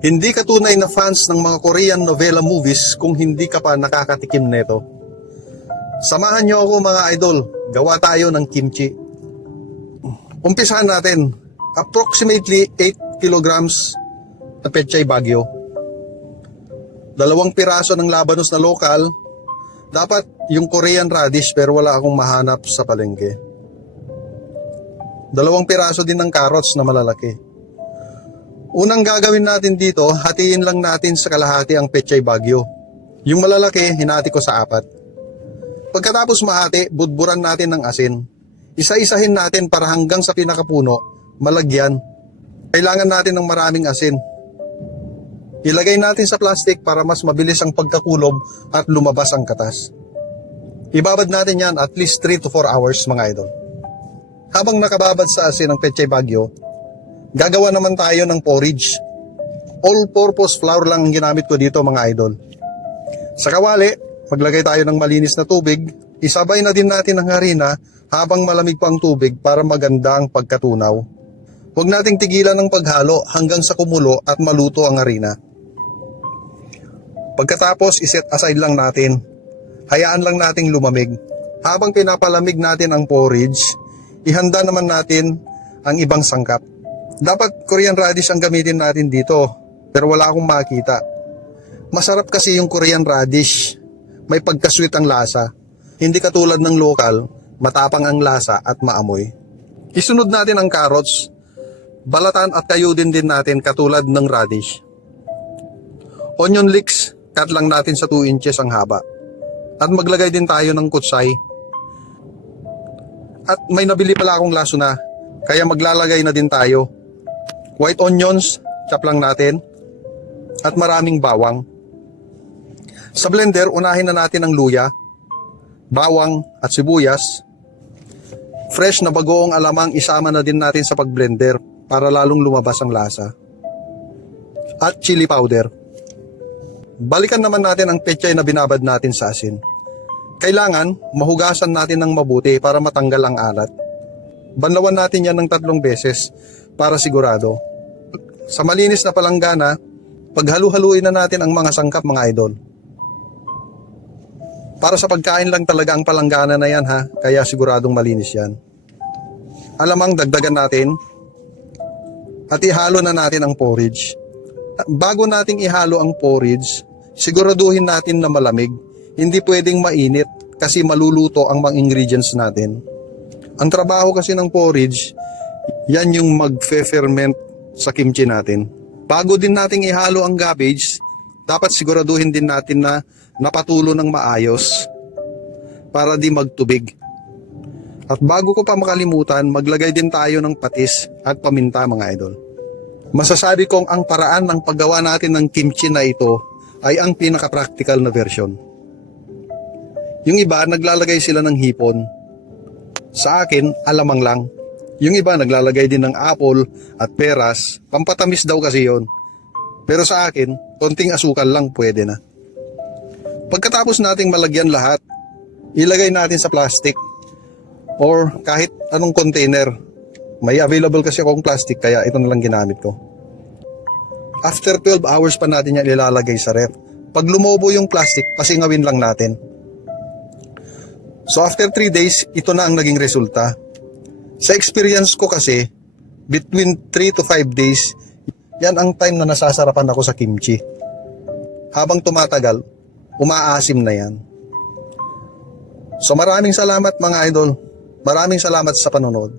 Hindi ka tunay na fans ng mga Korean novela movies kung hindi ka pa nakakatikim neto. Samahan niyo ako mga idol, gawa tayo ng kimchi. Umpisahan natin, approximately 8 kilograms na pechay bagyo. 2 piraso ng labanos na lokal, dapat yung Korean radish pero wala akong mahanap sa palengke. 2 piraso din ng carrots na malalaki. Unang gagawin natin dito, hatiin lang natin sa kalahati ang pechay bagyo. Yung malalaki, hinati ko sa 4. Pagkatapos mahati, budburan natin ng asin. Isa-isahin natin para hanggang sa pinakapuno, malagyan. Kailangan natin ng maraming asin. Ilagay natin sa plastic para mas mabilis ang pagkakulob at lumabas ang katas. Ibabad natin yan at least 3 to 4 hours mga idol. Habang nakababad sa asin ang pechay bagyo, gagawa naman tayo ng porridge. All-purpose flour lang ang ginamit ko dito mga idol. Sa kawali, maglagay tayo ng malinis na tubig. Isabay na din natin ang harina habang malamig pa ang tubig para maganda ang pagkatunaw. Huwag nating tigilan ng paghalo hanggang sa kumulo at maluto ang harina. Pagkatapos, iset aside lang natin. Hayaan lang nating lumamig. Habang pinapalamig natin ang porridge, ihanda naman natin ang ibang sangkap. Dapat Korean radish ang gamitin natin dito, pero wala akong makita. Masarap kasi yung Korean radish. May pagka-sweet ang lasa. Hindi katulad ng lokal, matapang ang lasa at maamoy. Isunod natin ang carrots. Balatan at kayudin din natin katulad ng radish. Onion leeks, cut lang natin sa 2 inches ang haba. At maglagay din tayo ng kutsay. At may nabili pala akong laso na, kaya maglalagay na din tayo. White onions, chop lang natin. At maraming bawang. Sa blender, unahin na natin ang luya, bawang at sibuyas. Fresh na bagoong alamang isama na din natin sa pagblender para lalong lumabas ang lasa. At chili powder. Balikan naman natin ang pechay na binabad natin sa asin. Kailangan mahugasan natin ng mabuti para matanggal ang alat. Banlawan natin yan ng 3 beses para sigurado. Sa malinis na palanggana, paghalu-haluin na natin ang mga sangkap mga idol. Para sa pagkain lang talaga ang palanggana na yan ha, kaya siguradong malinis yan. Alamang dagdagan natin at ihalo na natin ang porridge. Bago nating ihalo ang porridge, siguraduhin natin na malamig. Hindi pwedeng mainit kasi maluluto ang mga ingredients natin. Ang trabaho kasi ng porridge, yan yung mag-ferment sa kimchi natin. Bago din nating ihalo ang cabbage, dapat siguraduhin din natin na napatulo ng maayos para di magtubig. At bago ko pa makalimutan, maglagay din tayo ng patis at paminta mga idol. Masasabi kong ang paraan ng paggawa natin ng kimchi na ito ay ang pinaka-practical na version. Yung iba, naglalagay sila ng hipon. Sa akin, alamang lang. Yung iba, naglalagay din ng apple at peras. Pampatamis daw kasi yon. Pero sa akin, konting asukal lang pwede na. Pagkatapos nating malagyan lahat, ilagay natin sa plastic or kahit anong container. May available kasi akong plastic kaya ito na lang ginamit ko. After 12 hours pa natin yan ilalagay sa ref. Pag lumobo yung plastic, pasingawin lang natin. So after 3 days, ito na ang naging resulta. Sa experience ko kasi, between 3 to 5 days, yan ang time na nasasarapan ako sa kimchi. Habang tumatagal, umaasim na yan. So maraming salamat mga idol. Maraming salamat sa panonood.